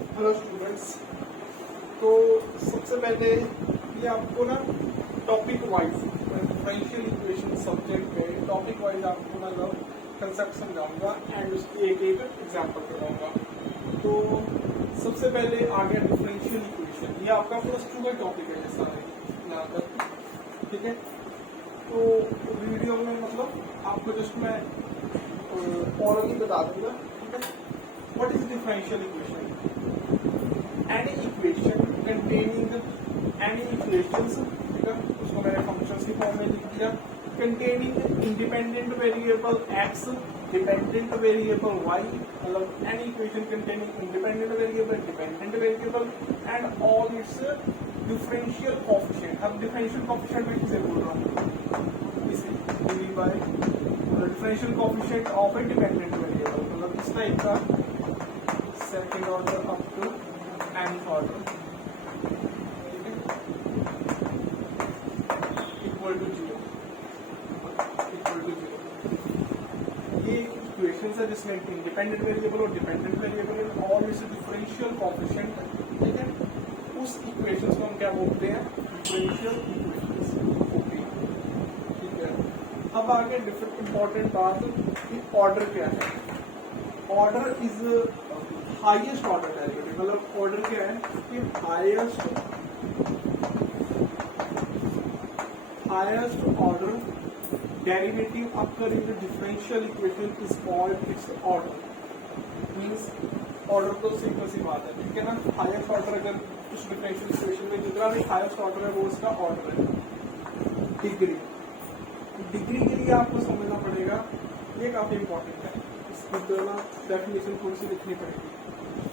Hello students. तो सबसे पहले ये आपको ना topic wise differential equation subject में टॉपिक वाइज आपको मतलब कंसेप्ट समझाऊंगा एंड उसकी एक एक एग्जांपल कराऊंगा। तो सबसे पहले आ गया डिफरेंशियल इक्वेशन। ये आपका प्लस 2 का टॉपिक है सारे यहाँ तक, ठीक है। तो वीडियो में मतलब आपको जस्ट मैं ऑलरेडी बता दूंगा, ठीक है। What is differential equation? any equation containing any equations, ठीक है, उसको मैंने फंक्शंस की फॉर्म में लिख दिया, containing independent variable x, dependent variable y, मतलब any equation containing independent variable, dependent variable and all its differential coefficient। अब differential coefficient में किसे बोल रहा हूँ? इसे d by differential coefficient of a dependent variable, मतलब इस टाइप का second order up to n order, ठीक है, इक्वल टू जीरो। ये इक्वेशन है जिसमें इंडिपेंडेंट वेरिएबल और डिपेंडेंट वेरिएबल और इस डिफरेंशियल कोएफिशिएंट, ठीक है, उस इक्वेशंस को हम क्या बोलते हैं? डिफरेंशियल इक्वेशंस, ओके, ठीक है। अब आगे डिफरेंट इंपॉर्टेंट बात कि ऑर्डर क्या है। Order is highest order derivative, मतलब ऑर्डर क्या है कि highest order derivative occurring in the differential equation is called its order। Means order तो सिंपल सी बात है, ठीक है ना। हाईएस्ट ऑर्डर अगर उस डिफरेंशियल इक्वेशन में जितना भी हाईएस्ट ऑर्डर है वो इसका ऑर्डर है। डिग्री के लिए आपको समझना पड़ेगा, ये काफी इंपॉर्टेंट है, इसकी ना डेफिनेशन थोड़ी सी लिखनी पड़ेगी।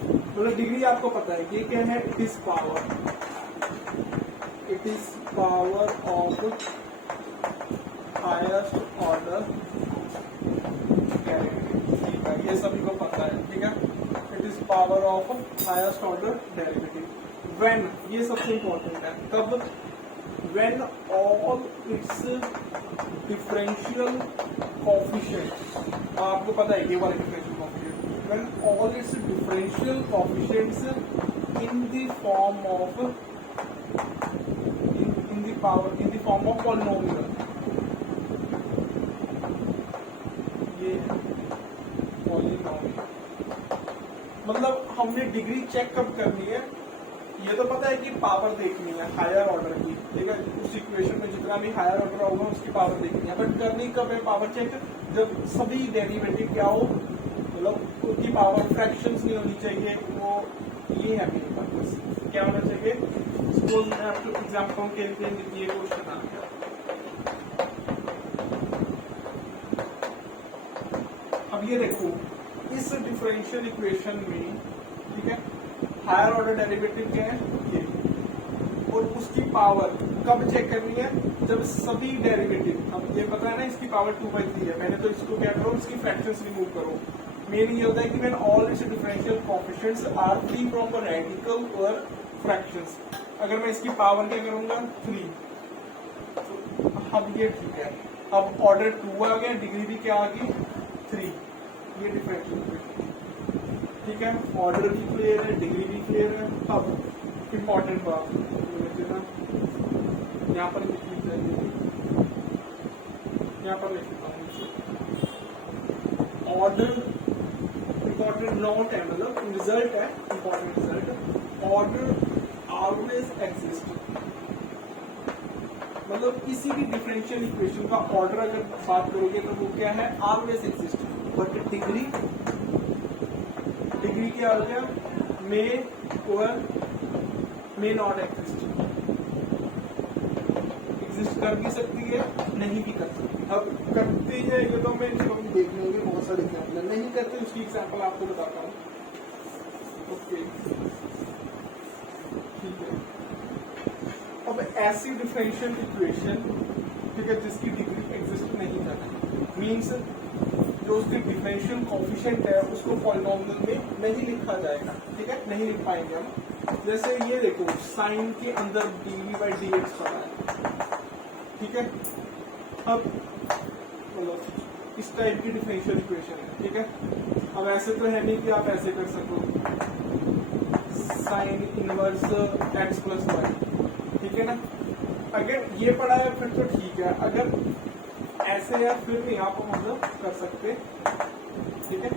मतलब डिग्री आपको पता है ये क्या है? It is power of highest order derivative, ये सभी को पता है, ठीक है। It is power of highest order derivative when, ये सबसे इंपॉर्टेंट है, कब? When all it's differential coefficient, आपको पता है ये वाला differential coefficient, when all its differential coefficients in the form of in the form of polynomial, ये polynomial, मतलब हमने डिग्री चेक कब करनी है? ये तो पता है कि पावर देखनी है हायर ऑर्डर की, ठीक है, उस इक्वेशन में जितना भी हायर ऑर्डर होगा उसकी पावर देखनी है, बट करनी कब है पावर चेक? जब सभी डेरिवेटिव क्या हो, मतलब उनकी पावर फ्रैक्शंस नहीं होनी चाहिए, वो ये है मेरे पर्पस। क्या होना चाहिए? सपोज मैं आपको एग्जांपल के लिए क्वेश्चन आ गया। अब ये देखो, इस डिफरेंशियल इक्वेशन में, ठीक है, हायर ऑर्डर डेरिवेटिव क्या है? ये, और उसकी पावर कब चेक करनी है? जब सभी डेरिवेटिव, अब ये पता है ना इसकी पावर 2/3 है, मैंने तो इसको क्या करो, इसकी फ्रैक्शंस रिमूव करो। मेन ये होता है कि when all its differential coefficients are free from the radical or fractions। अगर मैं इसकी पावर क्या करूंगा? 3। तो अब ये ठीक है, अब ऑर्डर 2 आ गया, डिग्री भी क्या आ गई? 3। ये डिफरेंशियल इक्वेशन, ठीक है, ऑर्डर भी क्लियर है, डिग्री भी क्लियर है। अब इम्पॉर्टेंट बात ना, यहाँ पर लिख ली जाएगी, यहाँ पर लिख लेता हूँ ऑर्डर, इंपॉर्टेंट नोट है, मतलब रिजल्ट है, important result, order always exist, मतलब किसी भी डिफरेंशियल इक्वेशन का ऑर्डर अगर बात करोगे तो वो क्या है? Always exist. बट डिग्री क्या हो गया? मे और मे नॉट एग्जिस्ट, एग्जिस्ट कर भी सकती है, नहीं भी कर सकती। अब करती है ये तो मैं देख लेंगे, बहुत सारे एग्जाम्पल, नहीं करते उसकी एग्जाम्पल आपको बताता हूँ, ओके, ठीक है। अब ऐसी डिफरेंशियल इक्वेशन, ठीक है, जिसकी डिग्री एग्जिस्ट नहीं करती, मीन्स जो उसकी डिफरेंशियल कोएफिशिएंट है उसको पॉलिनोमियल में नहीं लिखा जाएगा, ठीक है, नहीं लिख पाएंगे हम। जैसे ये देखो, साइन के अंदर dv/dx पड़ा है, ठीक है। अब मतलब इस टाइप की डिफरेंशियल इक्वेशन है, ठीक है। अब ऐसे तो है नहीं कि आप ऐसे कर सको, sine inverse x plus y, ठीक है ना। अगर ये पढ़ा है फिर तो ठीक है, अगर ऐसे है फिर भी आप मतलब कर सकते, ठीक है।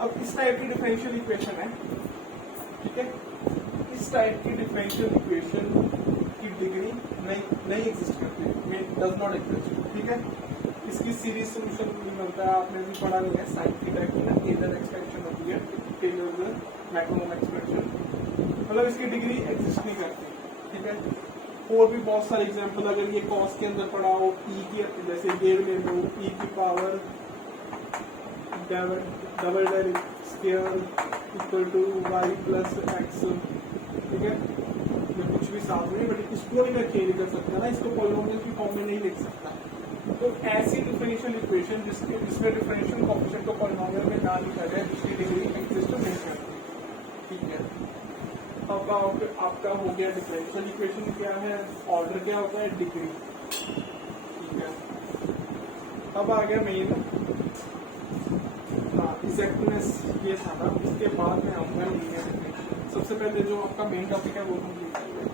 अब इस टाइप की डिफरेंशियल इक्वेशन है, ठीक है। इस टाइप की डिफरेंशियल इक्वेशन की डिग्री नहीं एग्जिस्ट करती, डज नॉट एग्जिस्ट, ठीक है। इसकी सीरीज सोल्यूशन नहीं बनता है, आपने भी पढ़ा नहीं है साइन थीटा की ना टेलर एक्सपेंशन होती है, टेलर मैक्सिमम एक्सपेंशन, मतलब इसकी डिग्री एग्जिस्ट नहीं करती, ठीक है। और भी बहुत सारे एग्जांपल, अगर ये कॉस के अंदर पढ़ा हो ई की, जैसे ये ले लो ई की power double del square equal to y plus x, ठीक है। मैं कुछ भी साथ में, बट इसको भी मैं चेंज कर सकता ना, इसको पॉलिनोमियल की फॉर्म में नहीं लिख सकता। तो ऐसी डिफरेंशियल इक्वेशन जिसमें डिफरेंशियल कोएफिशिएंट को पॉलिनोमियल में ना लिखा जाए, जिसकी डिग्री एग्जिस्ट नहीं करती, ठीक है। अब आपका हो गया डिफरेंशियल इक्वेशन क्या है, ऑर्डर क्या होता है, डिग्री, ठीक है। अब आ गया मेन एग्जैक्टनेस, ये था ना, इसके बाद में आऊंगा लीनियर डिफरेंशियल। सबसे पहले जो आपका मेन टॉपिक है वो हम लिखेंगे,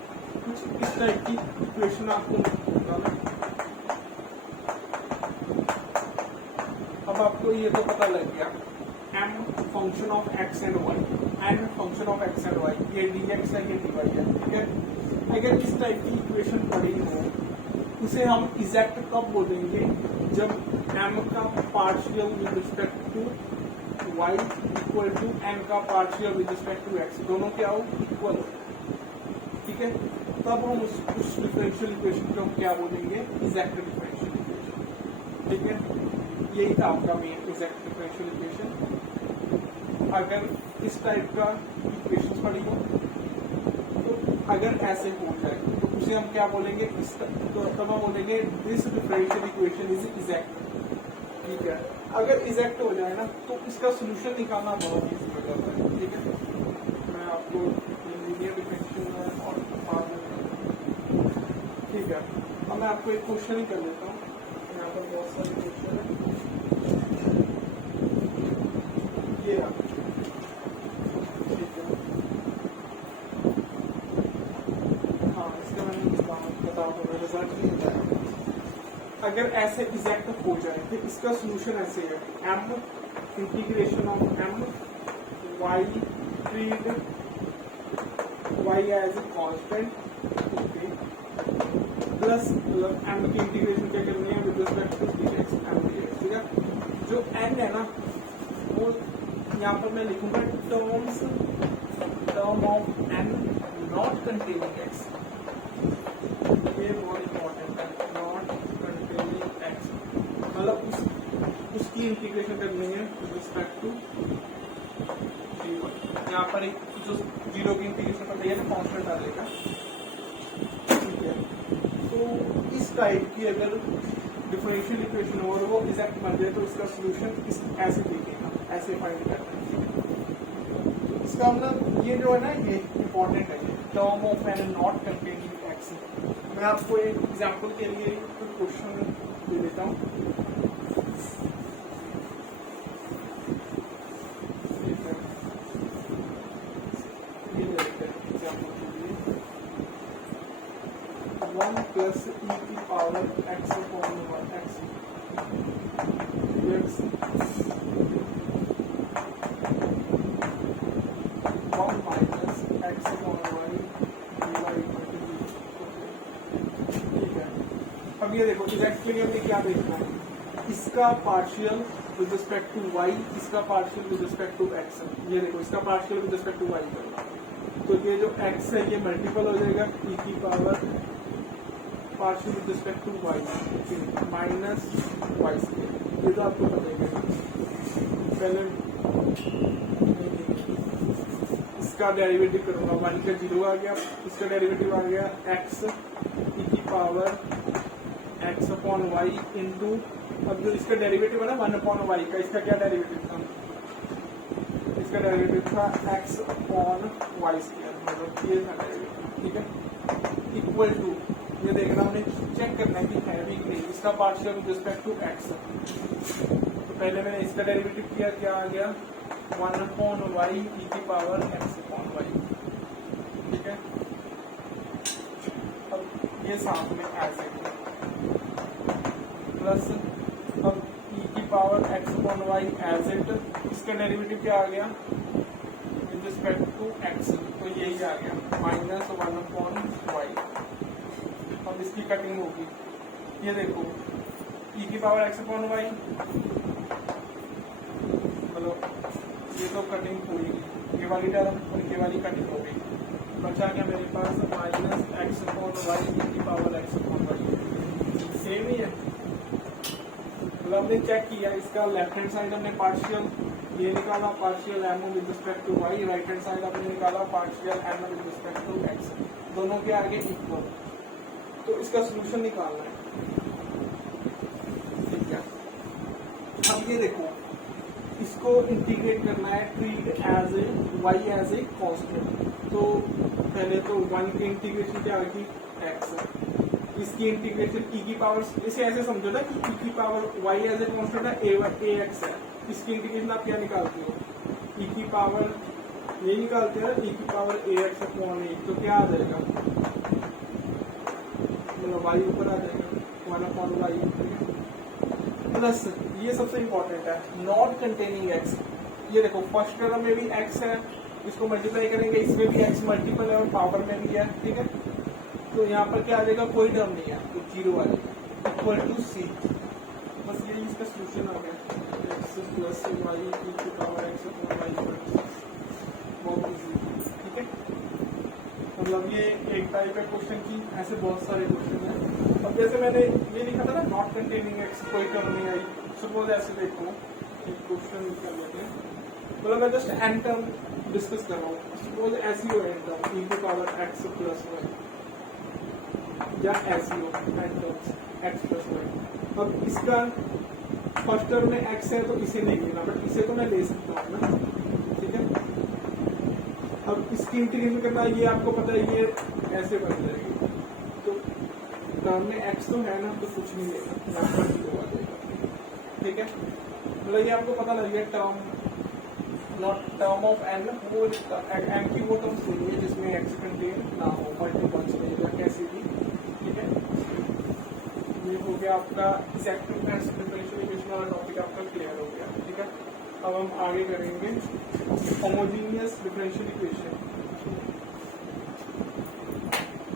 कुछ इस टाइप की इक्वेशन आपको होगा ना। अब आपको ये तो पता लग गया m function of x and y, n function of x and y, ये dx है ये dy है, ठीक है। अगर इस टाइप की इक्वेशन पढ़ी हो, उसे हम एग्जैक्ट कब बोलेंगे, जब m का partial with respect to y equal to n का partial with respect to x, दोनों क्या हो, इक्वल हो, ठीक है। तब हम उस डिफरेंशियल इक्वेशन को हम क्या बोलेंगे, एग्जैक्ट डिफरेंशियल इक्वेशन, ठीक है। यही था आपका मेन एग्जैक्ट डिफरेंशियल इक्वेशन। अगर इस टाइप का इक्वेशन पढ़ी हो, तो अगर ऐसे हो जाए तो उसे हम क्या बोलेंगे, तो तब हम बोलेंगे this differential equation is exact, ठीक है। अगर एग्जैक्ट हो जाए ना तो इसका सोल्यूशन निकालना बहुत ईजी हो जाता है, ठीक है। मैं आपको लीनियर डिफरेंशियल और बाद में, ठीक है। अब मैं आपको एक क्वेश्चन ही कर लेता हूँ, यहाँ पर बहुत सारे क्वेश्चन है, ये रहा, ठीक है। हाँ, इसका मैंने बता दो रिजल्ट नहीं बताया। अगर ऐसे एग्जैक्ट हो जाए तो इसका सोल्यूशन ऐसे है, m integration of m y treat y as a constant, okay, plus m की इंटीग्रेशन क्या करनी है with respect to dx, m dx, ठीक है। जो n है ना, वो यहाँ पर मैं लिखूंगा term of n not containing x, ये बहुत इंपॉर्टेंट है, नॉट कंटेनिंग x, मतलब उसकी इंटीग्रेशन करनी है विद रिस्पेक्ट टू g1। यहाँ पर एक जो जीरो की इंटीग्रेशन करनी है ना, कांस्टेंट डालेगा, ठीक है। तो इस टाइप की अगर डिफरेंशियल इक्वेशन हो और वो एग्जैक्ट बन जाए तो इसका सोल्यूशन ऐसे दिखेगा, ऐसे फाइंड करना है। इसका मतलब ये जो है ना, ये इंपॉर्टेंट है, term of n not containing x. मैं आपको एक एग्जांपल के लिए कुछ क्वेश्चन दे देता हूँ, ये ले लेते हैं एग्जांपल के लिए, 1 प्लस e की power x upon x, x 1 minus x upon y dy equal to 0, ठीक है। अब ये देखो एग्जैक्टली हमें क्या देखना है, इसका partial with respect to y, इसका partial with respect to x। ये देखो इसका partial with respect to y करना, तो ये जो x है ये मल्टीपल हो जाएगा e की power partial with respect to y minus y square, ये तो आपको पता है। पहले इसका डेरिवेटिव करूंगा, 1 का 0 आ गया, इसका डेरिवेटिव आ गया x e की power x upon y into, अब जो इसका डेरिवेटिव है ना 1 अपॉन y का, इसका क्या डेरिवेटिव था, इसका डेरिवेटिव था x अपॉन y स्क्वायर, मतलब ये था डेरिवेटिव, ठीक है। इक्वल टू, ये देखना हमने चेक करना है कि है भी कि नहीं, इसका partial with respect to x। तो पहले मैंने इसका डेरिवेटिव किया, क्या आ गया 1 अपॉन y e की पावर x अपॉन y, ठीक है। अब ये साथ में एज इट प्लस अब e की power x upon y as it, इसका डेरिवेटिव क्या आ गया विद रिस्पेक्ट टू x, तो यही आ गया माइनस 1 अपॉन वाई। अब इसकी कटिंग होगी, ये देखो e की पावर x अपॉन वाई, मतलब ये तो कटिंग पूरी, ये वाली टर्म और ये वाली कटिंग हो गई, बचा क्या मेरे पास minus x upon y e की power x upon y, same ही है। मतलब हमने चेक किया, इसका लेफ्ट हैंड साइड हमने पार्शियल ये निकाला, partial m with respect to y, right hand side हमने निकाला partial m with respect to x, दोनों के आगे इक्वल, तो इसका सोल्यूशन निकालना है। ठीक है, अब ये देखो इसको इंटीग्रेट करना है, treat as a y as a constant, तो पहले तो 1 की इंटीग्रेशन क्या होगी एक्स, इसकी इंटीग्रेशन e की पावर, इसे ऐसे समझो ना कि e की power y as a constant है, a x है, इसकी इंटीग्रेशन आप क्या निकालते हो e की पावर, ये निकालते हैं e की पावर ax अपॉन a, तो क्या आ जाएगा मतलब y ऊपर आ जाएगा 1 अपॉन y प्लस ये सबसे इंपॉर्टेंट है नॉट कंटेनिंग x। ये देखो फर्स्ट टर्म में भी x है, इसको मल्टीप्लाई करेंगे इसमें भी x मल्टीपल है और पावर में भी है, ठीक है। तो यहाँ पर क्या आ जाएगा, कोई टर्म नहीं है तो 0 आ जाएगा इक्वल टू सी, बस यही इसका सोल्यूशन आ गया x प्लस वाई e की पावर x अपॉन वाई, बहुत इजी, ठीक है। मतलब ये एक टाइप है क्वेश्चन की, ऐसे बहुत सारे क्वेश्चन हैं। अब जैसे मैंने ये लिखा था ना नॉट कंटेनिंग एक्स, कोई टर्म नहीं आई, सपोज ऐसे देखो एक क्वेश्चन कर लेते हैं, मतलब मैं जस्ट एन टर्म डिस्कस कर रहा हूँ, सपोज ऐसी हो एन टर्म e की पावर x प्लस वाई, या ऐसी हो an terms x plus y. अब इसका फर्स्ट टर्म में x है तो इसे नहीं लेना, बट इसे तो मैं ले सकता हूँ ना, ठीक है। अब इसकी इंटीग्रेशन करना, ये आपको पता है ये ऐसे बन जाएगी, तो टर्म में x तो है ना, तो कुछ नहीं लेना, यहाँ पर 0 आ जाएगा, ठीक है। मतलब ये आपको पता लग गया term not term of n, वो एन की वो टर्म्स लेनी है जिसमें x कंटेन ना हो, मल्टीपल्स में या कैसे भी, ठीक है। ये हो गया आपका इफेक्टिव डिफरेंशियल इक्वेशन वाला टॉपिक आपका क्लियर हो गया, ठीक है। अब हम आगे करेंगे होमोजेनियस डिफरेंशियल इक्वेशन।